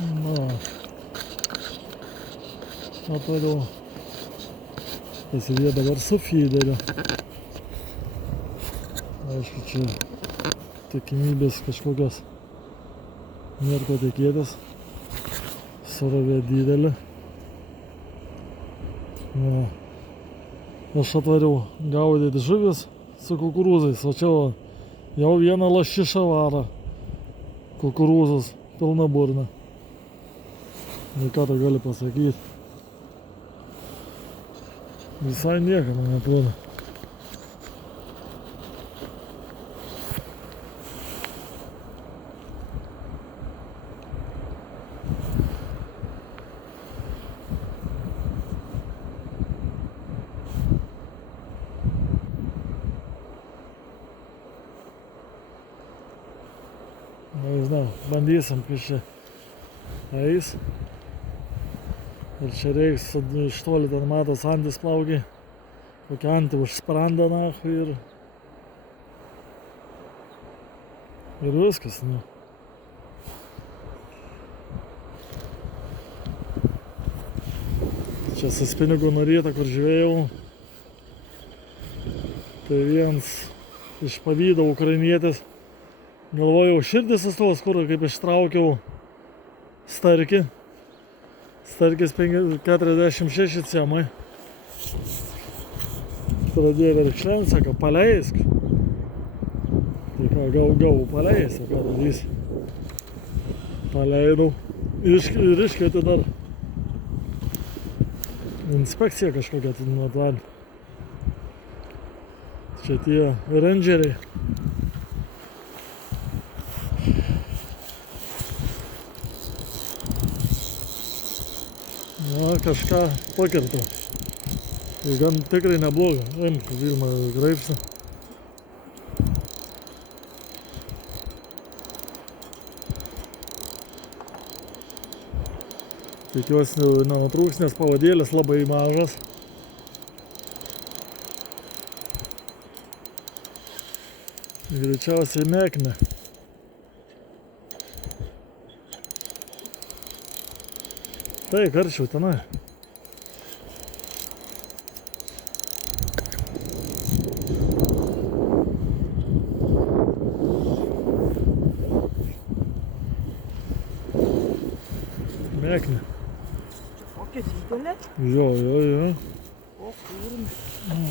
Na. O toliau prasidėjo dabar su fyderiu. Aišku, čia tikimybės kažkokios nėra ko tikėtis. Srovė didelė. Na. Aš atvariau gaudyti žuvis su kukurūzais, o čia jau vieną lašišą varo. Kukurūzus pilna burna. Nu ką tu gali pasakyti? Visai nieko, man atrodo. Nežinau, bandysim, kai čia eis. Ir čia reiks, iš toli ten matos antis plaukia. Kokia antį užspranda nachui ir viskas, nu. Čia su spinigu nuo ryto, kur žvėjau. Tai vienas iš pavydo ukrainietis. Galvojau, širdis sustos, kur kaip ištraukiau starkį. Starkis 46 cemai. Pradėjo verkšlent, sako, paleisk. Tai ką, gau, paleisk, ką darys. Paleidau. Ir iškvietė dar inspekcija kažkokia atvedė. Čia tie rangeriai. Na, kažką pakirto. Tai gan tikrai nebloga. Imk, Vilma graibsi. Tikiuosi nenutrūks, nes pavadėlis labai mažas. Greičiausiai meknė. Tai, karčiau tenai. Meknė. Kokia didelė? Jo. O, kurm.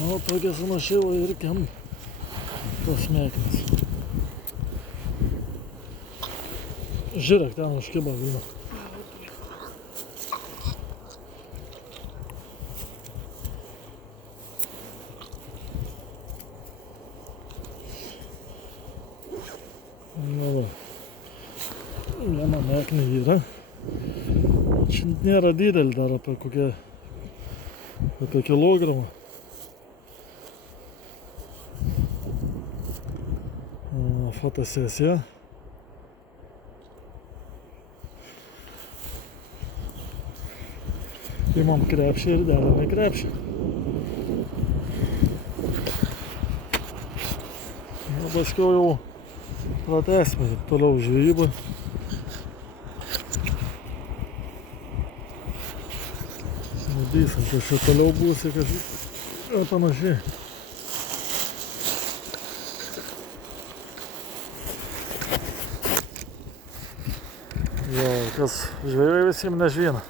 O, tokia sunašiau ir kem tos meknės. Žiūrėk, ten užkibo Vilma. Nu, viena meknė yra. Čia nėra didelė dar apie kilogramą. Fotosesija. Imam krepšį ir dedame krepšį. Paskiau jau pratęsime toliau žvejybą. Matysim, kas čia toliau bus ir panašiai. Jo, kas žvejai visiems nežino.